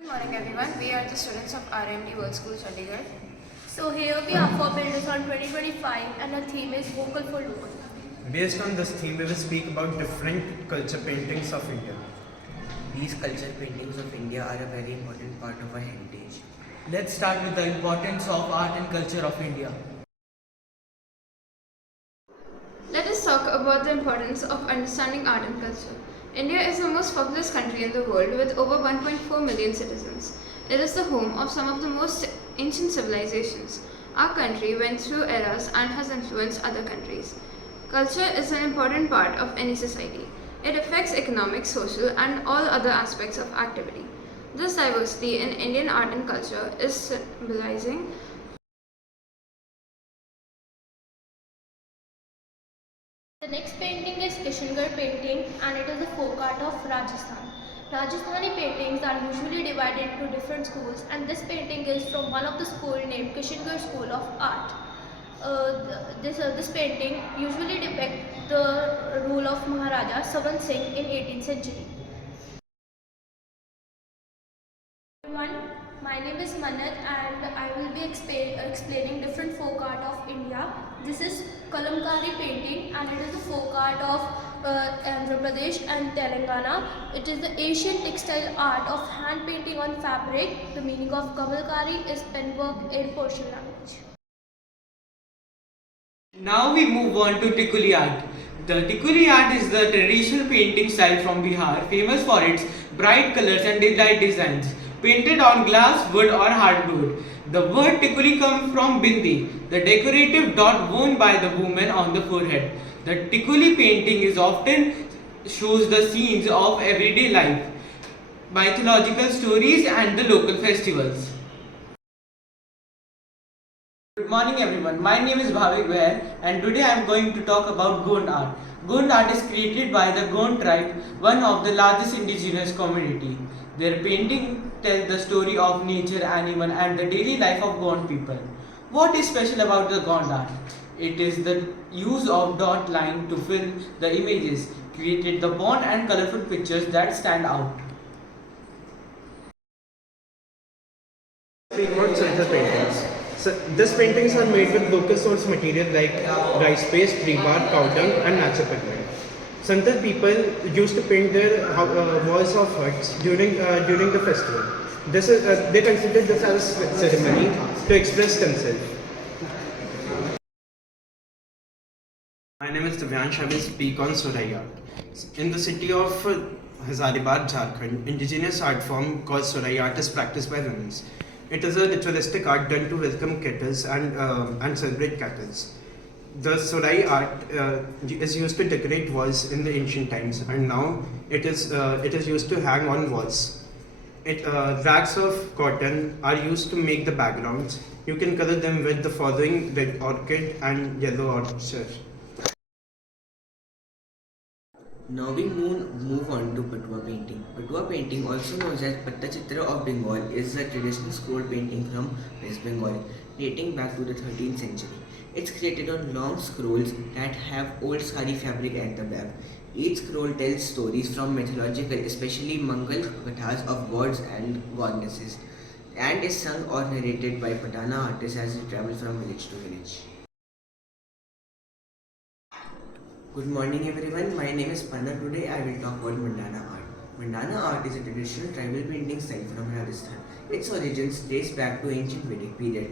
Good morning everyone, we are the students of RIMT World School Chandigarh. So here we are for Buildathon 2025 and our theme is Vocal for Local. Based on this theme, we will speak about different culture paintings of India. These culture paintings of India are a very important part of our heritage. Let's start with the importance of art and culture of India. Let us talk about the importance of understanding art and culture. India is the most populous country in the world with over 1.4 million citizens. It is the home of some of the most ancient civilizations. Our country went through eras and has influenced other countries. Culture is an important part of any society. It affects economic, social, and all other aspects of activity. This diversity in Indian art and culture is symbolizing. The next painting is CHANDIGARH painting and it is the folk art of Rajasthan. Rajasthani paintings are usually divided into different schools and this painting is from one of the school named CHANDIGARH School of Art. This painting usually depicts the rule of Maharaja Savan Singh in 18th century. Everyone, my name is Manat and I will be explaining different folk art of India. This is Kalamkari painting and it is the folk art of Andhra Pradesh and Telangana. It is the Asian textile art of hand painting on fabric. The meaning of Kalamkari is penwork in Persian language. Now we move on to Tikuli art. The Tikuli art is the traditional painting style from Bihar, famous for its bright colors and daylight designs, painted on glass, wood or hardwood. The word Tikuli comes from Bindi, the decorative dot worn by the woman on the forehead. The Tikuli painting is often shows the scenes of everyday life, mythological stories and the local festivals. Good morning everyone, my name is Bharat and today I am going to talk about Gond art. Gond art is created by the Gond tribe, one of the largest indigenous community. Their painting tells the story of nature, animal and the daily life of Gond people. What is special about the Gond art? It is the use of dot line to fill the images, created the bond and colorful pictures that stand out. Speak about center paintings. So, these paintings are made with local source material like rice paste, rebar, cow dung and natural pigment. Santal people used to paint their walls of huts during the festival. They considered this as a ceremony to express themselves. My name is Divyansh. I will speak on Surai art. In the city of Hazaribagh, Jharkhand, indigenous art form called Surai art is practiced by women. It is a ritualistic art done to welcome kettles and celebrate cattle. The Surai art is used to decorate walls in the ancient times, and now it is used to hang on walls. Rags of cotton are used to make the backgrounds. You can color them with the following: red orchid and yellow orchid. Now we move on to Patua painting. Patua painting, also known as Pattachitra of Bengal, is a traditional scroll painting from West Bengal, dating back to the 13th century. It's created on long scrolls that have old sari fabric at the back. Each scroll tells stories from mythological, especially Mangal kathas of gods and goddesses, and is sung or narrated by Patana artists as they travel from village to village. Good morning everyone, my name is Panna. Today I will talk about Mandana art. Mandana art is a traditional tribal painting style from Rajasthan. Its origins trace back to ancient Vedic period.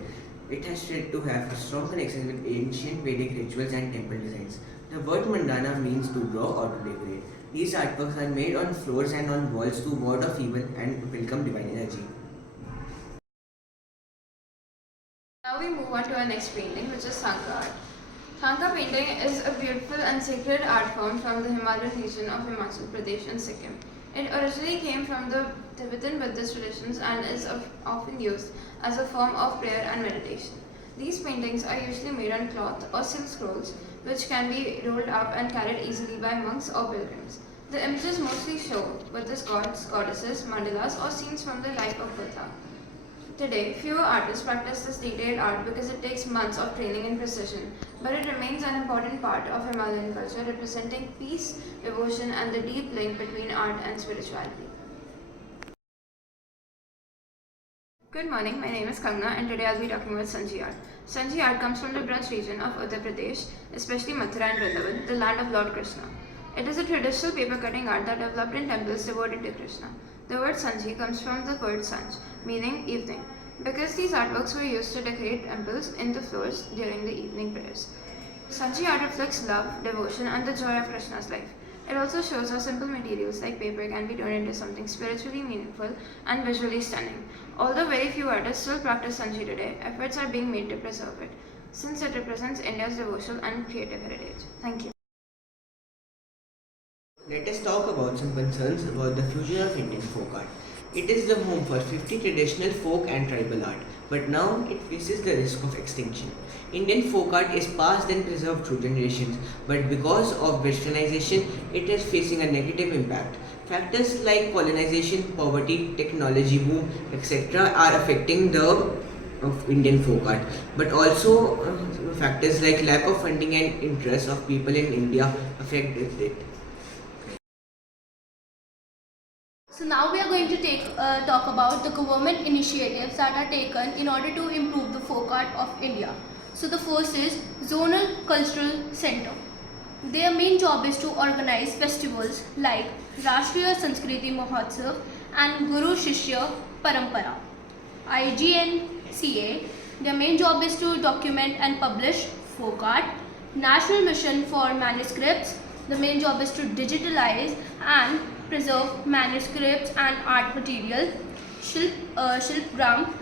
It has said to have a strong connection with ancient Vedic rituals and temple designs. The word Mandana means to draw or to decorate. These artworks are made on floors and on walls to ward off evil and welcome divine energy. Now we move on to our next painting, which is Sanka art. Sanka painting is a beautiful and sacred art form from the Himalayan region of Himachal Pradesh and Sikkim. It originally came from the Tibetan Buddhist traditions and is often used as a form of prayer and meditation. These paintings are usually made on cloth or silk scrolls, which can be rolled up and carried easily by monks or pilgrims. The images mostly show Buddhist gods, goddesses, mandalas, or scenes from the life of Buddha. Today, fewer artists practice this detailed art because it takes months of training and precision, but it remains an important part of Himalayan culture, representing peace, devotion, and the deep link between art and spirituality. Good morning, my name is Kangna and today I'll be talking about Sanji art. Sanji art comes from the Braj region of Uttar Pradesh, especially Mathura and Vrindavan, the land of Lord Krishna. It is a traditional paper cutting art that developed in temples devoted to Krishna. The word Sanji comes from the word Sanj, meaning evening, because these artworks were used to decorate temples in the floors during the evening prayers. Sanji art reflects love, devotion, and the joy of Krishna's life. It also shows how simple materials like paper can be turned into something spiritually meaningful and visually stunning. Although very few artists still practice Sanji today, efforts are being made to preserve it, since it represents India's devotional and creative heritage. Thank you. Let us talk about some concerns about the future of Indian folk art. It is the home for 50 traditional folk and tribal art, but now it faces the risk of extinction. Indian folk art is passed and preserved through generations, but because of westernization, it is facing a negative impact. Factors like colonization, poverty, technology boom, etc. are affecting the of Indian folk art, but also factors like lack of funding and interest of people in India affect it. So now we are going to talk about the government initiatives that are taken in order to improve the folk art of India. So the first is Zonal Cultural Center. Their main job is to organize festivals like Rashtriya Sanskriti Mahotsav and Guru Shishya Parampara. IGNCA, their main job is to document and publish folk art. National Mission for Manuscripts, the main job is to digitalize and preserve manuscripts and art material. Shilpgram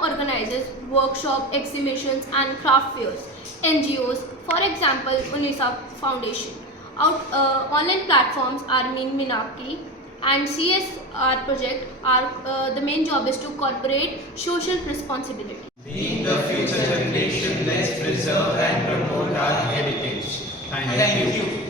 organizes workshop, exhibitions and craft fairs. NGOs, for example, UNICEF Foundation. Online platforms are Minaki and CSR project are the main job is to corporate social responsibility. Being the future generation, let's preserve and promote our heritage. Thank you.